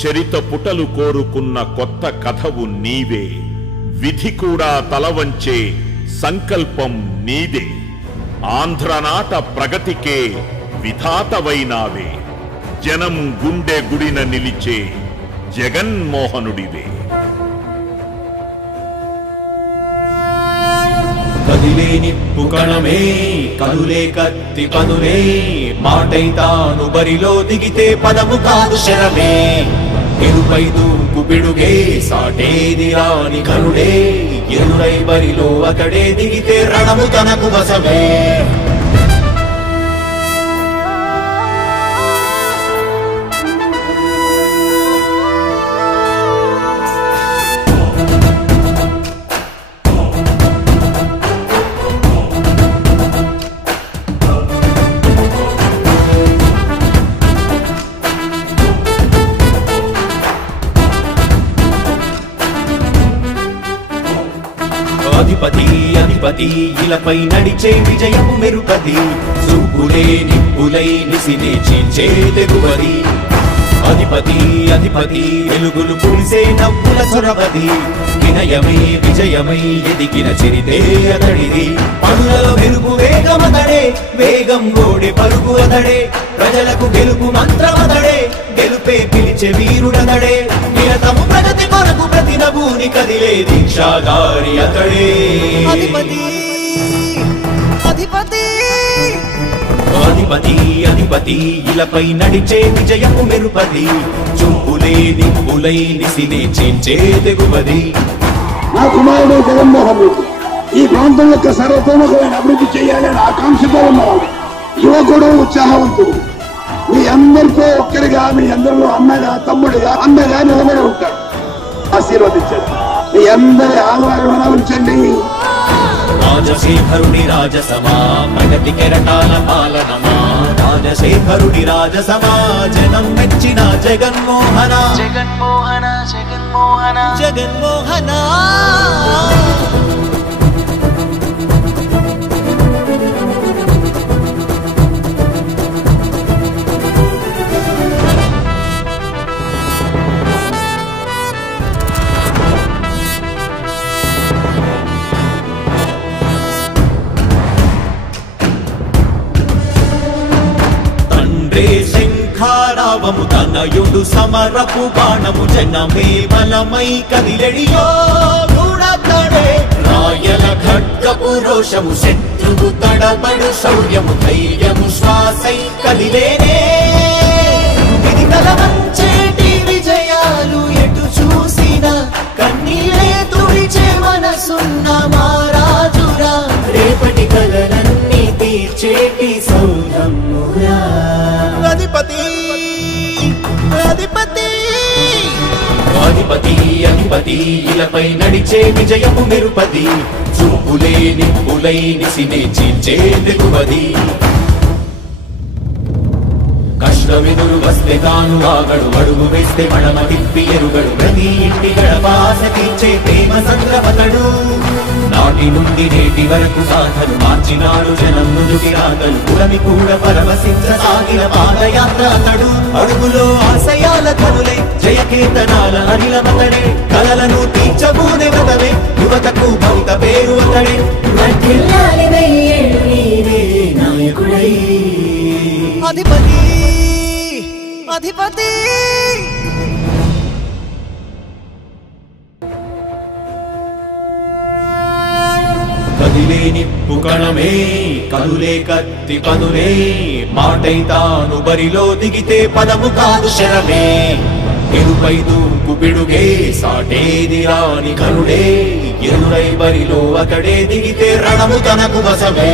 చరిత పుటలు కోరుకున్న కొత్త కథవు నీవే, విధి కూడా తలవంచే సంకల్పం నీదే. ఆంధ్రనాట ప్రగతికే విధాతవైనావే, జనం గుండె గుడిన నిలిచే జగన్మోహనుడివే. కదిలే నిప్పు కణమే, కదులే కత్తి పదులే, మాటై తాను బరిలో దిగితే పదము కాదు శరమే. ఎరుపై దూకు పిడుగే, సాటేది రాని కరుడే, ఎరురై బరిలో అతడే దిగితే రణము తనకు వశమే. అధిపతి అధిపతి ఇలపై నడిచే విజయము మెరుపది, చూపులే నిప్పులై నిసినే చీల్చే తెగువది. అధిపతి అధిపతి వెలుగులు పులిసే నవ్వుల చొరవది, వినయమై విజయమై ఎదిగిన చరితే అతడిది. పనులలో మెరుపు వేగమతడే, వేగం గోడే పరుగు అతడే, ప్రజలకు గెలుపు మంత్రమతడే, గెలుపే పిలిచే వీరుడతడే. నిరతము ప్రగతి కొరకు ప్రతి నభూని కదిలే దీక్షాధారి అతడే. అధిపతి అధిపతి అధిపతి అధిపతి ఇలపై నడిచే విజయము మెరుపది, చూపులే నిప్పులై నిసినే చీల్చే తెగువది. నా కుమారుడు జగన్మోహన్ రెడ్డి ఈ ప్రాంతం యొక్క సర్వతోముఖమైన అభివృద్ధి చేయాలని ఆకాంక్షతో ఉన్నవాడు, యువకుడు, ఉత్సాహవంతుడు. మీ అందరితో ఒక్కరిగా, మీ అందరిలో అన్నగా, తమ్ముడిగా, అన్నగా నిలబడి ఉంటాడు. ఆశీర్వదించండి, మీ అందరి ఆదరణ ఉంచండి. రాజశేఖరుడి రాజసమా, ప్రగతి కెరటాల పాలనమా, రాజశేఖరుడి రాజసమా, జనం మెచ్చిన జగన్మోహన జగన్మోహన జగన్మోహన జగన్మోహన. శంఖారావము తనయుడు సమరపు బాణము, జనమే బలమై కదిలెడియో గూడతడే. రాయల ఖడ్గపు రోషము, శత్రువు తడబడు శౌర్యము, ధైర్యము శ్వాసై కదిలేనే. ఇది కలవంచేటి విజయాలు ఎటు చూసినా, కన్నీలే తుడిచే మనసున్న మారాజురా, రేపటి కలలన్నీ తీర్చేటి సౌరమ్మురా. అధిపతి అధిపతి అధిపతి అధిపతి ఇలపై నడిచే విజయము మెరుపది, చూపులే నిప్పులై నిసినే చీల్చే తెగువది. కష్టమెదురు వస్తే తాను ఆగడు, అడుగు వేస్తే మడమ తిప్పి ఎరుగడు, ప్రతి ఇంటి గడపాస తీర్చే ప్రేమ సంద్రపతడు. నాటి నుండి నేటి వరకు సాధలు మార్చినాడు జనం నుదుటి రాతలు, పురమి కూడా పరవశించసాగిన పాదయాత్ర అతడు. అడుగులో ఆశయాల కనులే, జయకేతనాల అనిలమతడే, కలలను తీర్చబూనే వ్రతమే, యువతకు భవిత పేరు అతడే. నాయకుడై అధిపతి అధిపతి కదిలే నిప్పు కణమే, కదులే కత్తి పదులే, మాటై తాను బరిలో దిగితే పదము కాదు శరమే. ఎరుపై దూకు పిడుగే, సాటేది రాని కరుడే, ఎరురై బరిలో అతడే దిగితే రణము తనకు వశమే.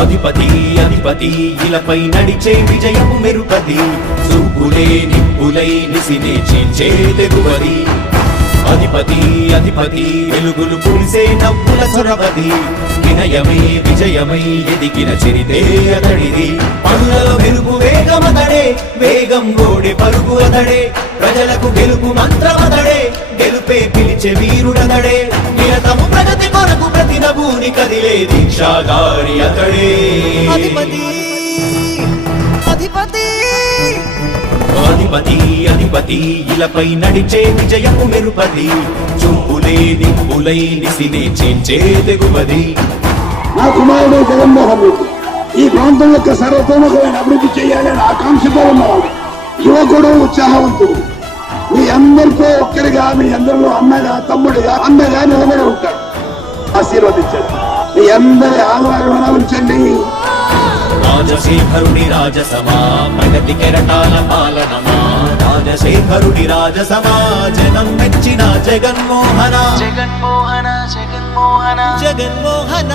అధిపతి అధిపతి ఇలపై నడిచే విజయము మెరుపది, చూపులే నిప్పులై నిసినే చీల్చే తెగువది. అధిపతి అధిపతి వెలుగులు పూసే నవ్వుల చొరవది వినయమై విజయమై ఎదిగిన చరితే అతడిది పనులలో వెలుగు వేగమతడే వేగం గోడే పలుగు అతడే ప్రజలకు గెలుపు మంత్రమతడే గెలుపే పిలిచే వీరుడతడే నిరతము ప్రగతి కొరకు ప్రతి నభూని కదిలే దీక్షాగారి అతడే అధిపతి అధిపతి అధిపతి అధిపతి ఇలపై నడిచే విజయము మెరుపది చూపులే నిప్పులై నిసినే చేంచే తెగువది నా కుమారుడు జగన్మోహన్ రెడ్డి ఈ ప్రాంతం యొక్క సర్వతోముఖమైన అభివృద్ధి చేయాలని ఆకాంక్షతో ఉన్నవాడు యువకుడు ఉత్సాహవంతుడు మీ అందరితో ఒక్కరిగా మీ అందరిలో అన్నగా తమ్ముడిగా అన్నగా నిలబడి ఉంటాడు ఆశీర్వదించండి మీ అందరి ఆహ్వానం ఉంచండి రాజశేఖరుడి రాజసమా ప్రగతి కెరటాల పాలనమా రాజశేఖరుడి రాజసమా జనం మెచ్చిన జగన్మోహన జగన్మోహన జగన్మోహన జగన్మోహన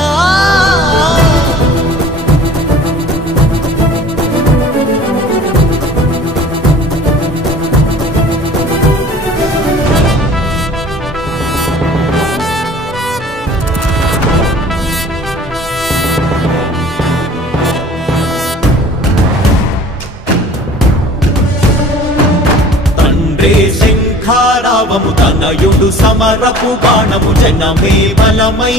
శంఖారావము తనయుడు సమరపు బాణము జనమే బలమై